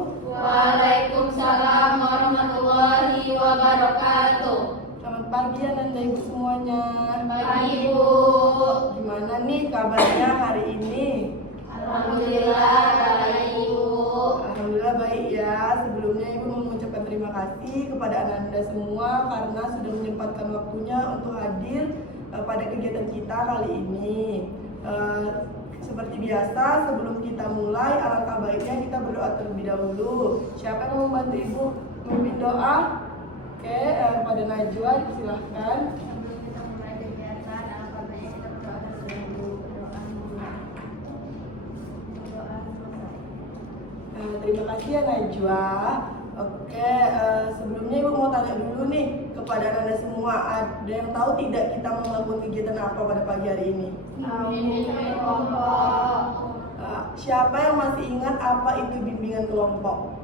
Waalaikumsalam warahmatullahi wabarakatuh. Selamat pagi Ananda Ibu semuanya. Pagi Ibu. Gimana nih kabarnya hari ini? Alhamdulillah baik Ibu. Alhamdulillah baik ya. Sebelumnya Ibu mengucapkan terima kasih kepada Ananda semua karena sudah menyempatkan waktunya untuk hadir pada kegiatan kita kali ini. Seperti biasa, sebelum kita mulai, alangkah baiknya kita berdoa terlebih dahulu. Siapa yang mau membantu Ibu memimpin doa? Oke, pada Najwa silahkan. Sebelum kita mulai kegiatan, alangkah baiknya kita berdoa terlebih dahulu. Doa selesai. Terima kasih ya Najwa. Oke, sebelumnya Ibu mau tanya dulu nih kepada Anda semua, ada yang tahu tidak kita mau melakukan kegiatan apa pada pagi hari ini? Bimbingan kelompok. Siapa yang masih ingat apa itu bimbingan kelompok?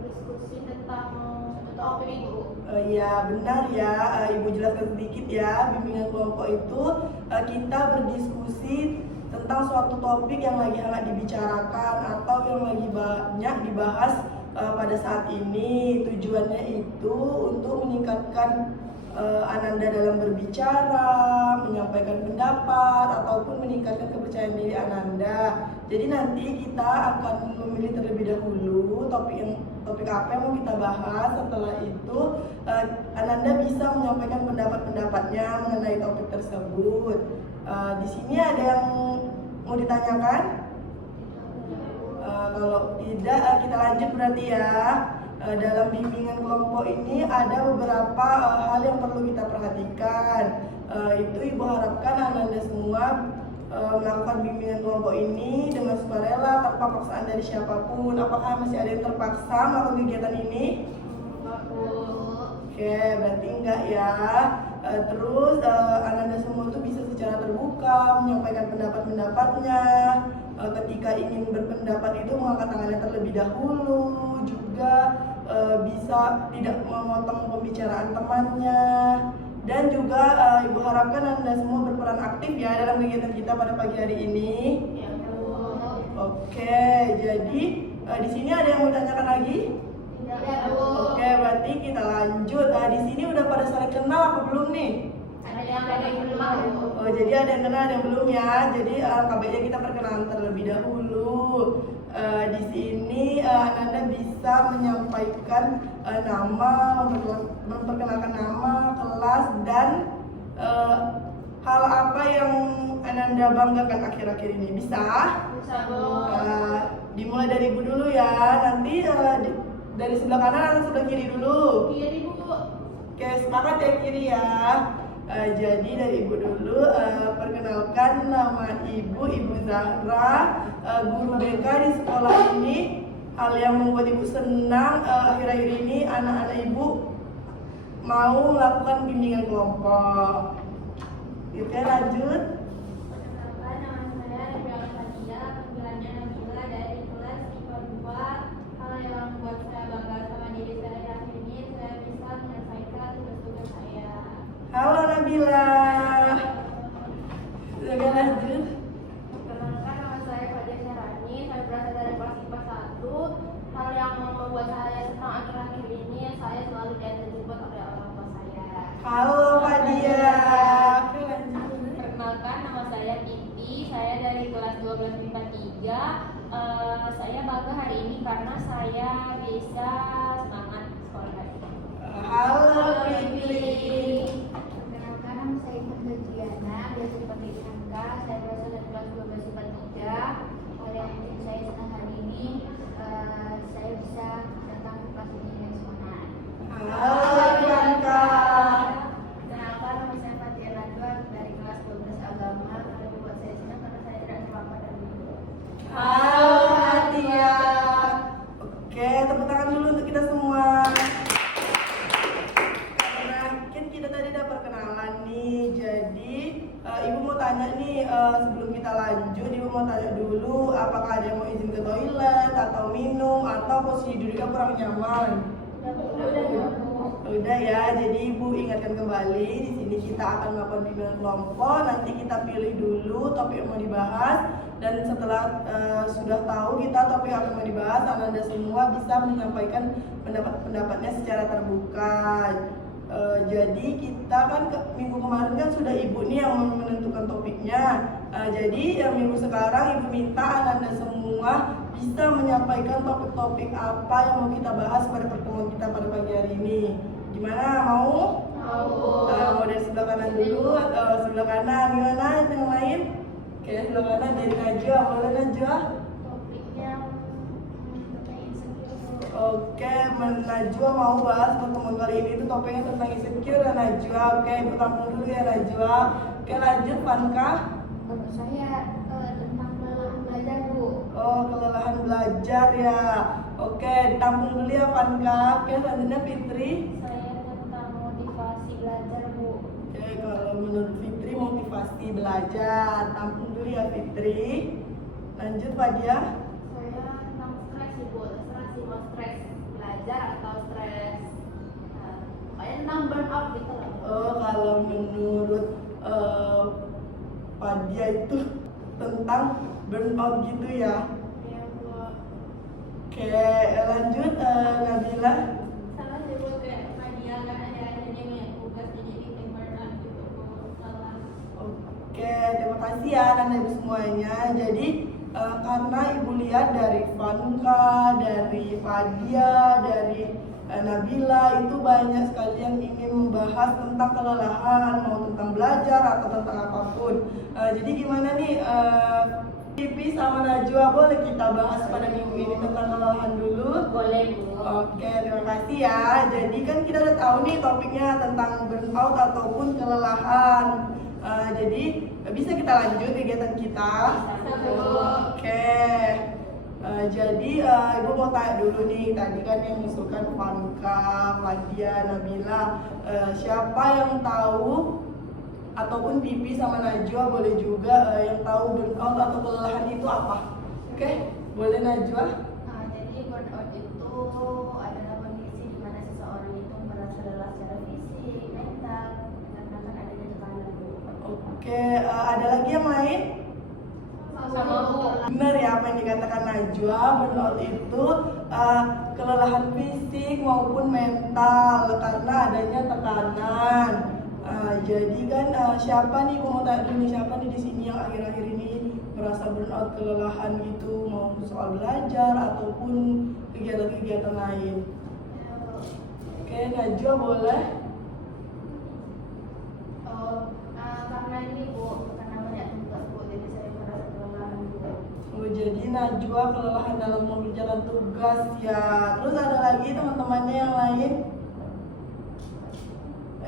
Diskusi tentang satu topik itu. Ya benar ya, Ibu jelaskan sedikit ya. Bimbingan kelompok itu kita berdiskusi tentang suatu topik yang lagi hangat dibicarakan atau yang lagi banyak dibahas pada saat ini. Tujuannya itu untuk meningkatkan Ananda dalam berbicara, menyampaikan pendapat, ataupun meningkatkan kepercayaan diri Ananda. Jadi nanti kita akan memilih terlebih dahulu topik apa yang mau kita bahas. Setelah itu Ananda bisa menyampaikan pendapat-pendapatnya mengenai topik tersebut. Di sini ada yang mau ditanyakan? Kalau tidak, kita lanjut berarti ya. Dalam bimbingan kelompok ini ada beberapa hal yang perlu kita perhatikan. Itu Ibu harapkan Ananda semua melakukan bimbingan kelompok ini dengan sukarela tanpa paksaan dari siapapun. Apakah masih ada yang terpaksa melakukan kegiatan ini? Oke, berarti enggak ya. Terus Ananda semua itu bisa secara terbuka menyampaikan pendapat-pendapatnya. Ketika ingin berpendapat itu mengangkat tangannya terlebih dahulu, juga bisa tidak memotong pembicaraan temannya. Dan juga Ibu harapkan Anda semua berperan aktif ya dalam kegiatan kita pada pagi hari ini. Ya, Bu. Oke, jadi di sini ada yang mau tanyakan lagi? Ya, Bu. Oke, berarti kita lanjut. Di sini udah pada saling kenal apa belum nih? Ada yang belum, Bu. Oh, jadi ada yang kenal, ada yang belum ya. Jadi kabarnya kita perkenalan terlebih dahulu. Di sini Ananda bisa menyampaikan nama, memperkenalkan nama, kelas, dan hal apa yang Ananda banggakan akhir-akhir ini. Bisa? Bisa, Bu. Dimulai dari Ibu dulu ya. Nanti dari sebelah kanan atau sebelah kiri dulu? Kiri, Bu. Oke, sepakat ya kiri ya. Jadi dari Ibu dulu, perkenalkan nama Ibu Zahra, guru BK di sekolah ini. Hal yang membuat Ibu senang akhir-akhir ini anak-anak Ibu mau melakukan bimbingan kelompok. Oke, lanjut. Perkenalkan, nama saya Rizal Fadia, panggilannya Nabila dari kelas IPA 2. Hal yang membuat saya bangga sama diri saya akhir ini, saya bisa menyelesaikan tugas-tugas saya. Halo Nabila. Oke, lanjut. Perkenalkan, nama saya Fadia Syarani, saya berasal dari kelas IPA 1. Hal yang membuat saya senang akhir-akhir ini, saya selalu diantar jemput oleh orang tua saya. Halo Fadia. Oke, lanjut. Perkenalkan, nama saya Titi, saya dari kelas 12 MIPA 3. Saya bangga hari ini karena saya bisa semangat sekolah hari ini. Halo Titi. Perkenalkan, nama saya Intan Diana, biasa dipanggil Angka. Saya berasal dari kelas 12 MIPA 3. Hal yang bikin saya senang hari ini, saya bisa datang ke kelas ini dengan semangat. Halo Bianca. Perkenalkan, nama saya Fatia Najwa dari kelas 12 Agama. Hal yang membuat saya senang karena saya tidak terlambat dari dulu. Halo Fatia. Oke, tepuk tangan dulu untuk kita semua. Karena kan kita tadi udah perkenalan nih, jadi Ibu mau tanya nih sebelum kita lanjut, Ibu mau tanya dulu apakah ada yang mau izin ke toilet atau minum atau posisi duduknya kurang nyaman. Udah. Udah ya, jadi Ibu ingatkan kembali di sini kita akan melakukan bimbingan kelompok. Nanti kita pilih dulu topik yang mau dibahas dan setelah sudah tahu kita topik apa yang mau dibahas, Anda semua bisa menyampaikan pendapat-pendapatnya secara terbuka. Jadi kita kan minggu kemarin kan sudah Ibu nih yang menentukan topiknya. Jadi minggu sekarang Ibu minta Anda semua bisa menyampaikan topik-topik apa yang mau kita bahas pada pertemuan kita pada pagi hari ini. Gimana, mau? Mau dari sebelah kanan dulu atau sebelah kanan? Gimana yang lain? Oke, sebelah kanan dari Najwa. Boleh Najwa? Topiknya tentang insecure. Oke, Najwa mau bahas pertemuan kali ini itu topiknya tentang insecure ya Najwa. Oke, Ibu tampung dulu ya Najwa. Oke, lanjut Vanka. Menurut saya tentang kelelahan belajar, Bu. Oh, kelelahan belajar ya. Oke, tampung dulu ya Vanka. Oke, selanjutnya Fitri. Saya tentang motivasi belajar, Bu. Oke, kalau menurut Fitri motivasi belajar. Tampung dulu ya Fitri. Lanjut Fadia. Saya tentang stres sih, Bu. Terserah sih mau stres belajar atau stres pokoknya tentang burnout gitu lah. Oh, kalau menurut Fadia itu tentang burnout gitu ya. Iya, Bu. Oke, lanjut Nabila. Sama sih, Bu, kayak media kan ada yang tugas jadi bikin burnout gitu, Bu. Salah. Oke, terima kasih ya Nanda Ibu semuanya. Jadi karena Ibu lihat dari Vanka, dari Fadia, dari Nabila itu banyak sekali yang ingin membahas tentang kelelahan, mau tentang belajar atau tentang apapun. Jadi gimana nih, Pipi sama Najwa boleh kita bahas pada minggu ini tentang kelelahan dulu? Boleh, Bu. Oke, terima kasih ya. Jadi kan kita udah tahu nih topiknya tentang burnout ataupun kelelahan. Jadi bisa kita lanjut kegiatan kita. Oke. Jadi Ibu mau tanya dulu nih, tadi kan yang mengusulkan Vanka, Fadia, Nabila, siapa yang tahu ataupun Pipi sama Najwa boleh juga yang tahu burnout atau kelelahan itu apa? Oke, boleh Najwa? Jadi burnout itu adalah kondisi di mana seseorang itu merasa lelah secara fisik, mental, karena kan adanya tekanan, Bu. Oke, ada lagi yang lain? Sama, Bu. Benar ya apa yang dikatakan Najwa, burnout itu kelelahan fisik maupun mental karena adanya tekanan. Jadi kan siapa nih, mau tanya dulu nih, siapa nih di sini yang akhir-akhir ini merasa burnout, kelelahan gitu, mau soal belajar ataupun kegiatan-kegiatan lain. Oke, Najwa boleh. Karena ini, Bu, karena banyak tugas, Bu, jadi saya merasa kelelahan juga. Oh, jadi Najwa kelelahan dalam mengerjakan tugas ya. Terus ada lagi teman-temannya yang lain?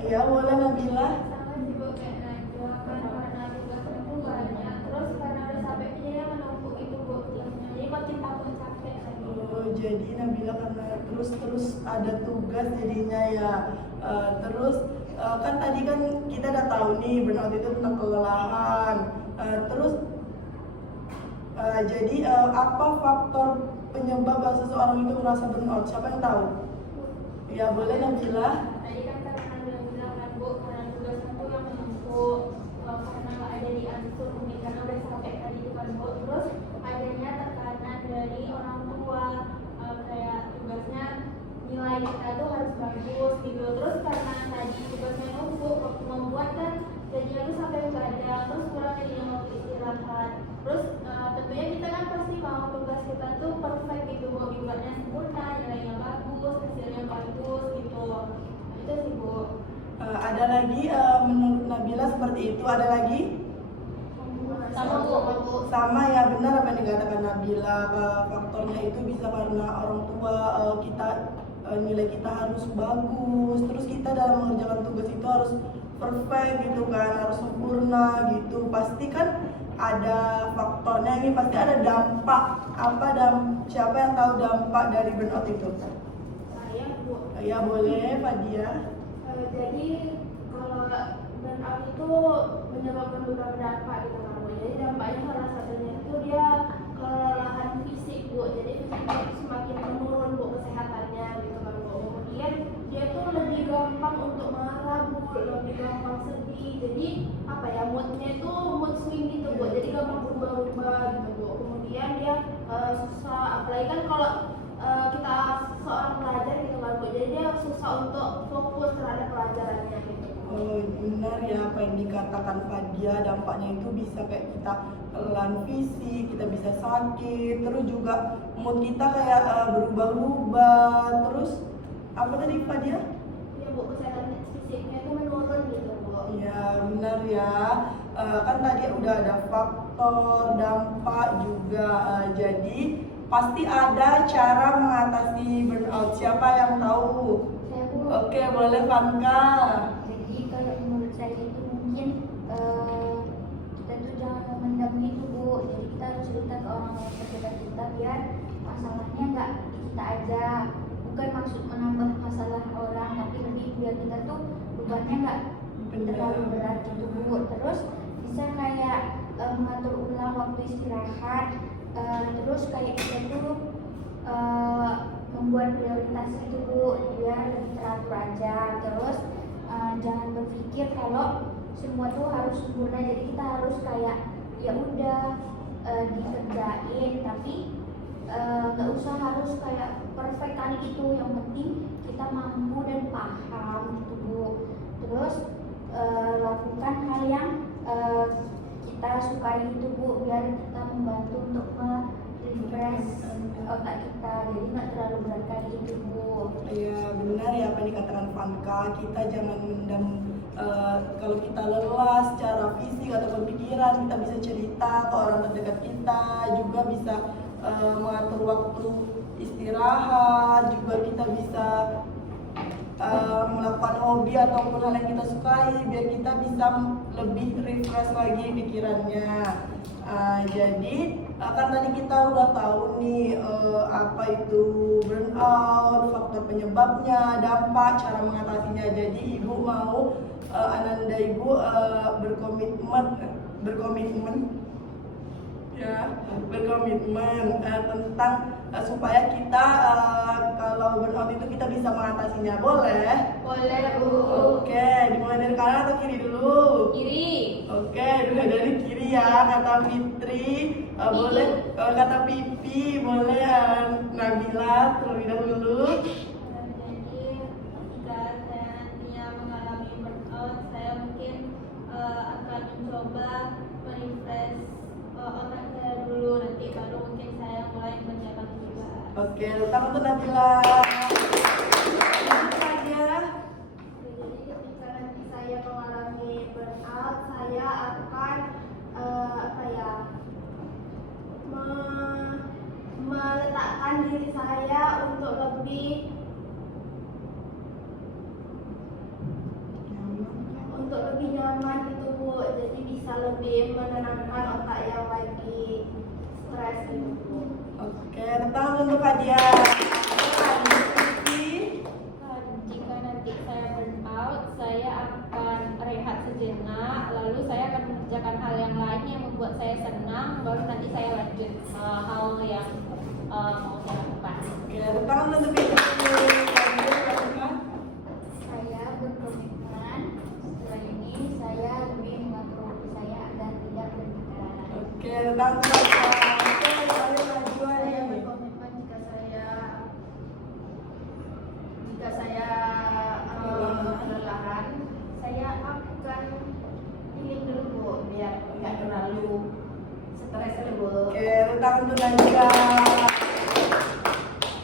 Ya, boleh Nabila. Sama sih, Bu, kayak Najwa kan karena tugasnya itu banyak, terus karena udah sampai dia menumpuk itu, Bu, tugasnya, jadi makin takut capek lagi. Oh, jadi Nabila karena terus ada tugas jadinya ya. Terus kan tadi kan kita udah tahu nih burnout itu tentang kelelahan. Jadi apa faktor penyebab seseorang itu merasa burnout? Siapa yang tahu? Ya, boleh Nabila. Tadi kan karena udah bilang kan, Bu, karena tugasnya tuh yang menumpuk, karena nggak ada diatur mungkin karena udah sampai tadi itu kan, Bu. Terus adanya tekanan dari orang tua, kayak tugasnya nilai kita tuh harus bagus gitu. Terus karena tadi tugasnya numpuk membuat kan jadinya tuh sampai begadang, terus kurang jadinya waktu istirahat. Terus tentunya kita kan pasti mau tugas kita tuh perfect gitu, Bu, dibuatnya sempurna, nilainya bagus, hasilnya bagus gitu. Itu sih, Bu. Ada lagi menurut Nabila seperti itu. Ada lagi? Sama, Bu. Sama ya, benar apa yang dikatakan Nabila. Faktornya itu bisa karena orang tua kita, nilai kita harus bagus, terus kita dalam mengerjakan tugas itu harus perfect gitu kan, harus sempurna gitu. Pasti kan ada faktornya, ini pasti ada dampak apa, siapa yang tahu dampak dari burnout itu? Saya, Bu. Ya, boleh Fadia. Jadi kalau burnout itu menyebabkan beberapa dampak gitu kan, Bu. Jadi dampaknya salah satunya itu dia kelelahan fisik, Bu. Jadi fisiknya itu semakin menurun, Bu, kesehatannya gitu kan, Bu. Kemudian dia tuh lebih lebih gampang sedih. Jadi apa ya, moodnya itu mood swing gitu Bu, jadi gampang berubah-ubah gitu Bu. Kemudian dia susah, apalagi kan kalau kita seorang pelajar gitu kan Bu, jadi dia susah untuk fokus terhadap pelajarannya gitu. Oh, benar ya apa yang dikatakan Fadia, dampaknya itu bisa kayak kita kelelahan fisik, kita bisa sakit, terus juga mood kita kayak berubah-ubah, terus apa tadi Fadia? Ya Bu, kesehatan fisiknya itu menurun gitu Bu. Ya benar ya. Kan tadi udah ada faktor, dampak juga. Jadi pasti ada cara mengatasi burnout. Siapa yang tahu? Saya Bu. Oke, boleh Vanka. Jadi kalau menurut saya itu mungkin kita tuh jangan memendam itu Bu. Jadi kita harus cerita ke orang yang terdekat kita biar masalahnya nggak di kita aja. Bukan maksud menambah masalah orang, tapi lebih biar kita tuh bebannya nggak terlalu berat gitu Bu. Terus bisa kayak mengatur ulang waktu istirahat. Terus kayak kita tuh membuat prioritas itu Bu, biar lebih teratur aja. Terus jangan berpikir kalau semua tuh harus sempurna, jadi kita harus kayak ya udah dikerjain, tapi nggak usah harus kayak perfect kali itu. Yang penting kita mampu dan paham gitu Bu. Terus lakukan hal yang kita sukai itu Bu, biar kita membantu untuk refresh otak kita, jadi nggak terlalu berat kali itu Bu. Iya benar ya apa yang dikatakan Vanka, kita jangan mendam. Kalau kita lelah secara fisik atau pikiran, kita bisa cerita ke orang terdekat kita, juga bisa mengatur waktu istirahat, juga kita bisa melakukan hobi ataupun hal yang kita sukai biar kita bisa lebih refresh lagi pikirannya. Jadi kan tadi kita udah tahu nih apa itu burnout, faktor penyebabnya, dampak, cara mengatasinya. Jadi ibu mau Ananda ibu berkomitmen tentang supaya kita kalau burnout itu kita bisa mengatasinya. Boleh? Boleh Bu. Oke, dimulai dari kanan atau kiri dulu? Kiri. Oke, dulu dari kiri ya, kata Fitri. Boleh kata Pipi, boleh Nabila terlebih dahulu. Jadi jika saya nantinya mengalami burnout, saya mungkin akan mencoba merefresh otak saya dulu, nanti baru mungkin saya mulai menjaga tugas. Oke, tangan untuk Nabila. Jadi ketika nanti saya mengalami burnout, saya akan meletakkan diri saya untuk lebih nyaman gitu Bu. Jadi bisa lebih menenangkan otak yang lagi stres gitu Bu. Oke, tangan untuk Fadia. Jika nanti saya burnout, saya akan rehat sejenak, lalu saya akan mengerjakan hal yang lain yang membuat saya senang, baru nanti saya lanjut hal yang mau saya lakukan. Oke, tangan untuk Pipi. Saya berkomitmen setelah ini saya lebih mengatur waktu saya agar tidak berpikiran. Oke, tangan untuk Saya berkomitmen jika saya kelelahan, saya akan healing dulu Bu, biar nggak terlalu stres dulu. Oke, tangan untuk Najwa.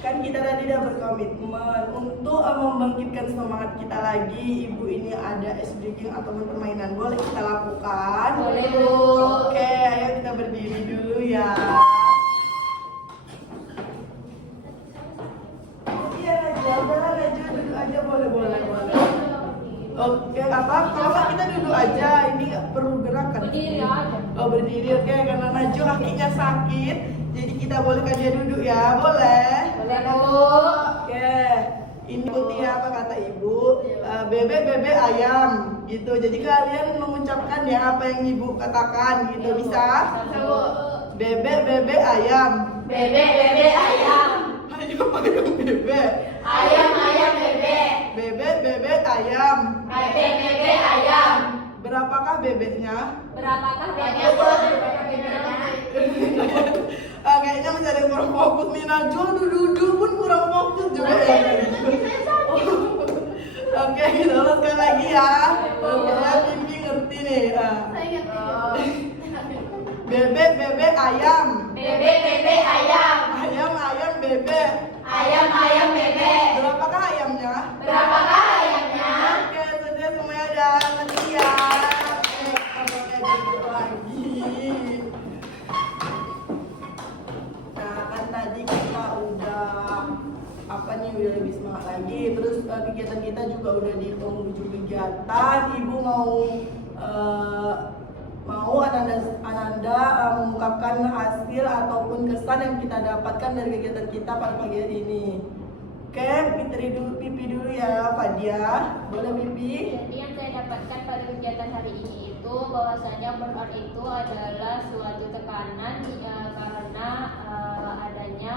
Kan kita tadi udah berkomitmen untuk membangkitkan semangat kita lagi. Ibu ini ada ice breaking ataupun permainan, boleh kita lakukan? Boleh Bu. Oke, ayo kita berdiri dulu ya. Iya Najwa, udahlah Najwa duduk aja, boleh. Oke, apa? Kalau nggak kita duduk aja, ini perlu gerakan. Berdiri aja. Oh berdiri, oke. Karena Najwa kakinya sakit, jadi kita bolehkan dia duduk ya, boleh? Boleh Bu. Oke, ini ikuti apa kata ibu, bebek ayam gitu. Jadi kalian mengucapkan ya apa yang ibu katakan gitu, bisa? Bebek ayam. Bebek ayam. Ayam bebek. Ayam bebek. Bebek ayam. Bebek berapakah bebeknya? Berapakah Banyak bebeknya? Kayaknya masih ada yang kurang fokus nih. Najwa duduk pun kurang fokus juga ya. Oke, kita ulaskan lagi ya. Semoga Pipi ngerti nih. Bebek ayam. Bebek ayam. Ayam bebek. Ayam bebek. Berapakah ayamnya? Berapakah ayamnya? Oke, sudah semuanya udah ngerti ya. Oke, kita pakai lagi. Nah, kan tadi kita udah udah lebih semangat lagi. Terus kegiatan kita juga udah di penghujung kegiatan. Ibu mau Ananda mengungkapkan hasil ataupun kesan yang kita dapatkan dari kegiatan kita pada pagi hari ini. Oke, Pipi dulu ya, Fadia. Boleh Pipi? Jadi yang saya dapatkan pada kegiatan hari ini itu bahwasanya burnout itu adalah suatu tekanan karena adanya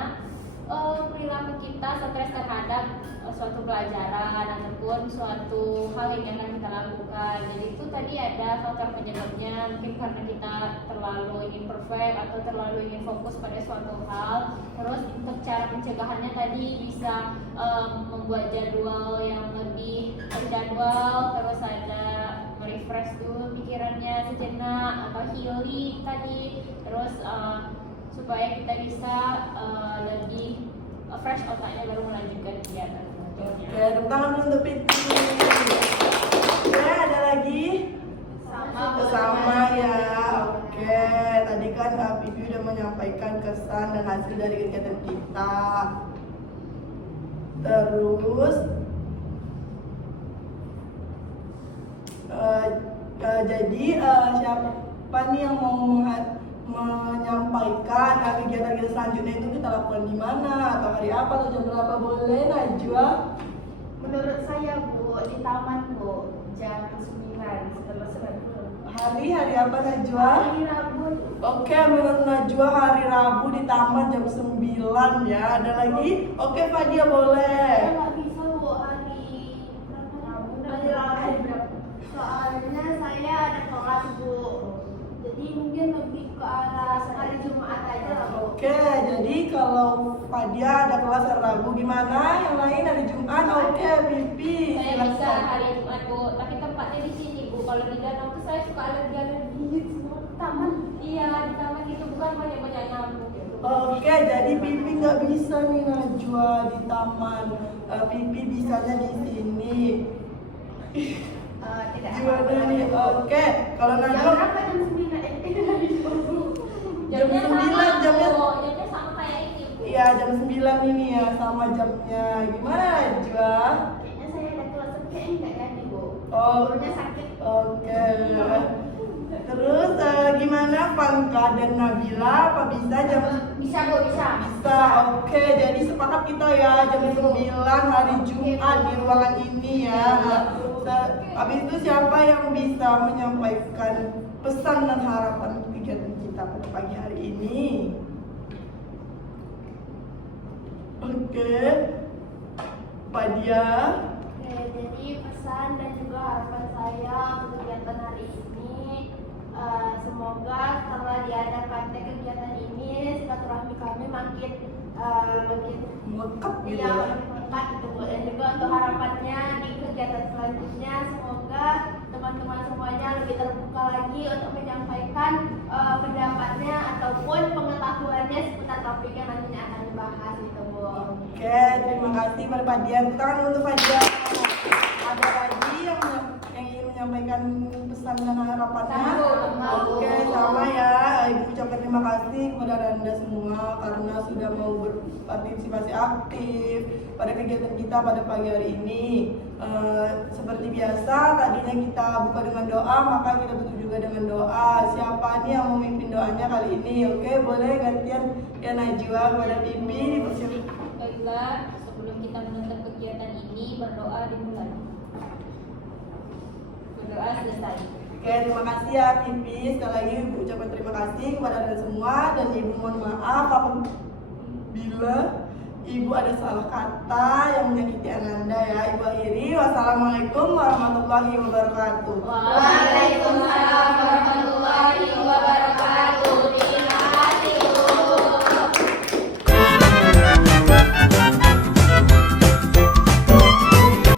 perilaku kita stres terhadap suatu pelajaran ataupun suatu hal yang akan kita lakukan. Jadi itu tadi ada faktor penyebabnya, mungkin karena kita terlalu ingin perfect atau terlalu ingin fokus pada suatu hal. Terus untuk cara pencegahannya tadi bisa membuat jadwal yang lebih terjadwal, terus ada refresh dulu pikirannya sejenak atau healing tadi, terus supaya kita bisa lebih fresh otaknya baru melanjutkan kegiatan. Oke, tepuk tangan untuk Pipi. Oke, ada lagi? Sama ya. Oke, tadi kan Pipi udah menyampaikan kesan dan hasil dari kegiatan kita. Terus jadi siapa nih yang mau menyampaikan kegiatan kita selanjutnya itu kita lakukan di mana atau hari apa atau jam berapa? Boleh Najwa? Menurut saya Bu, di taman Bu, jam 9 setelah sholat zuhur. Hari apa Najwa? Hari Rabu. Oke, menurut Najwa hari Rabu di taman jam 9 ya. Ada lagi? Oke, Fadia boleh. Saya nggak bisa Bu, hari berapa? Soalnya saya ada kelas Bu. Jadi mungkin lebih ke arah hari Jumat aja lah Bu. Oke, jadi kalau Fadia ada kelas hari Rabu, gimana? Yang lain hari Jumat? Oke, Pipi. Saya bisa Silakan. hari Jumat Bu, tapi tempatnya di sini Bu. Kalau di danau tuh saya suka alergi semua taman. Iya, di taman itu bukan banyak nyamuk gitu. Oke, jadi Pipi nggak bisa nih Najwa di taman. Pipi bisanya di sini. Tidak Gimana nih? Oke, kalau Jam Najwa berapa? Jam 9 jam 9 jamnya. Jamnya sama kayak ini Bu. Iya, jam 9 ini ya sama jamnya. Gimana Najwa? Kayaknya saya ada kelas kayaknya nggak jadi Bu. Oh, Gurunya sakit. oke. Terus gimana Fanka dan Nabila? Apa bisa jam Bisa Bu, bisa. bisa? Oke, jadi sepakat kita ya jam 9 hari Jumat di ruangan ini ya. Habis itu siapa yang bisa menyampaikan pesan dan harapan kegiatan kita pada pagi hari ini? Oke, Fadia. Oke, jadi pesan dan juga harapan saya untuk kegiatan hari ini, semoga setelah diadakannya kegiatan ini silaturahmi kami makin Melekat gitu ya, ya. makin melekat gitu Bu. Dan juga untuk harapannya di kegiatan selanjutnya semoga teman-teman semuanya lebih terbuka lagi untuk menyampaikan pendapatnya ataupun pengetahuannya seputar topik yang nantinya akan dibahas gitu Bu. Oke, terima kasih pada Fadia. Tepuk tangan untuk Fadia. Ada lagi yang ingin menyampaikan pesan dan harapannya? Sama. Oke, sama ya. Ibu ucapkan terima kasih kepada Anda semua karena sudah mau berpartisipasi aktif pada kegiatan kita pada pagi hari ini. Seperti biasa, tadinya kita buka dengan doa, maka kita tutup juga dengan doa. Siapa nih yang memimpin doanya kali ini? Oke, boleh gantian ya Najwa kepada Pipi dipersilakan. Baiklah, sebelum kita menutup kegiatan ini berdoa dimulai. Berdoa selesai. Oke, terima kasih ya Pipi. Sekali lagi Ibu ucapkan terima kasih kepada Anda semua dan Ibu mohon maaf apabila Ibu ada salah kata yang menyakiti Ananda ya Ibu akhiri. Wassalamualaikum warahmatullahi wabarakatuh. Waalaikumsalam warahmatullahi wabarakatuh.